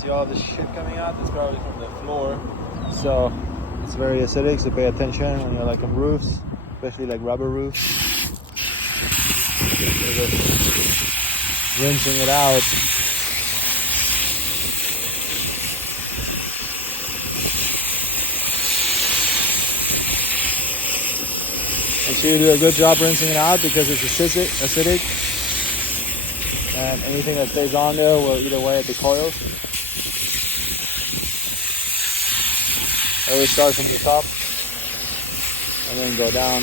see all this shit coming out? It's probably from the floor. So it's very acidic, so pay attention when you're like on roofs, especially like rubber roofs. Just rinsing it out. Make sure you do a good job rinsing it out because it's acidic. And anything that stays on there will eat away at the coils. Always start from the top and then go down.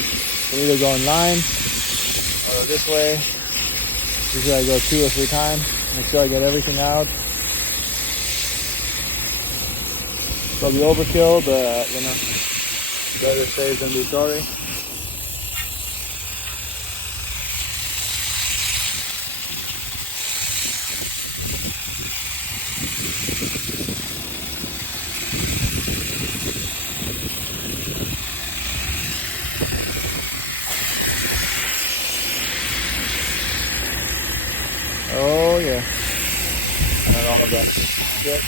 You either go in line or go this way. Usually I go 2 or 3 times. Make sure I get everything out. Probably overkill, but you know, better safe than be sorry. Oh yeah. And all of that shit.